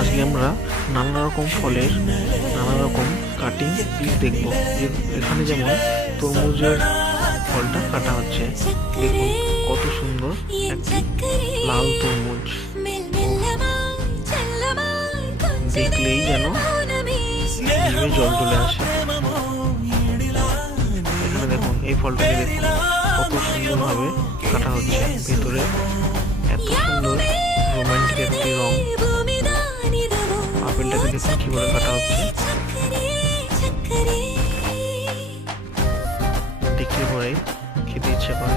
আজকে আমরা নানা রকম ফলের নানা রকম কাটিং পিস দেখব। এখানে যেমন তরমুজের ফলটা কাটা হচ্ছে, দেখুন কত সুন্দর একটি লাল তরমুজ, দেখলেই যেন জিভে জল চলে আসে। এখানে দেখুন এই ফলটাকে দেখুন কত সুন্দরভাবে কাটা হচ্ছে, ভেতরে এত সুন্দর রোমান্টিক একটি রং। আপেলটাকে দেখুন কিভাবে কাটা হচ্ছে, দেখলে পরে খেতে ইচ্ছে করে।